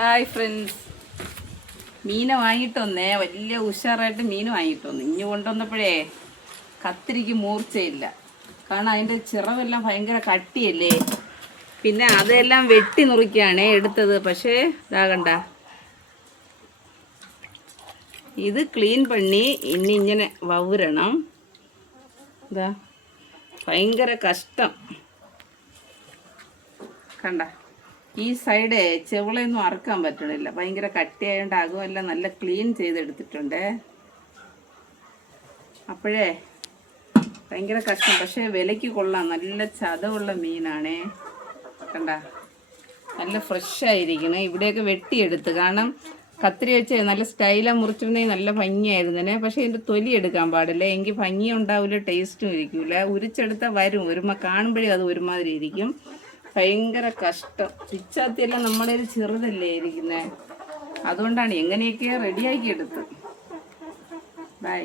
Hi friends, മീനെ വാങ്ങിയിട്ടൊന്നേ വലിയ ഉഷാറായിട്ട് മീൻ വാങ്ങിയിട്ടൊന്ന്. ഇഞ്ഞു കൊണ്ടുവന്നപ്പോഴേ കത്തിരിക്ക് മൂർച്ചയില്ല. കാരണം അതിൻ്റെ ചിറവെല്ലാം ഭയങ്കര കട്ടിയല്ലേ. പിന്നെ അതെല്ലാം വെട്ടി നുറുക്കിയാണേ എടുത്തത്. പക്ഷേ ഇതാകണ്ട, ഇത് ക്ലീൻ പണി ഇനി ഇങ്ങനെ വൗരണം. ഇതാ ഭയങ്കര കഷ്ടം കണ്ട. ഈ സൈഡ് ചെവളയൊന്നും അറക്കാൻ പറ്റണില്ല, ഭയങ്കര കട്ടിയായതുകൊണ്ട് അകമെല്ലാം നല്ല ക്ലീൻ ചെയ്തെടുത്തിട്ടുണ്ട്. അപ്പോഴേ ഭയങ്കര കഷ്ടം. പക്ഷേ വിലയ്ക്ക് കൊള്ളാം, നല്ല ചതവുള്ള മീനാണേ. കണ്ട, നല്ല ഫ്രഷായിരിക്കണേ. ഇവിടെയൊക്കെ വെട്ടിയെടുത്ത്, കാരണം കത്തിരി വെച്ച് നല്ല സ്റ്റൈലാണ് മുറിച്ചിട്ടുണ്ടെങ്കിൽ നല്ല ഭംഗിയായിരുന്നേ. പക്ഷേ ഇതിൻ്റെ തൊലി എടുക്കാൻ പാടില്ല, എങ്കിൽ ഭംഗി ഉണ്ടാവില്ല, ടേസ്റ്റും ഇരിക്കില്ല. ഉരിച്ചെടുത്താൽ വരും, കാണുമ്പോഴേ അത് ഒരുമാതിരി ഇരിക്കും. ഭയങ്കര കഷ്ടം. പിച്ചാത്തിയെല്ലാം നമ്മുടെ ഒരു ചെറുതല്ലേ ഇരിക്കുന്നത്, അതുകൊണ്ടാണ് എങ്ങനെയൊക്കെ റെഡിയാക്കി എടുത്ത്. ബൈ.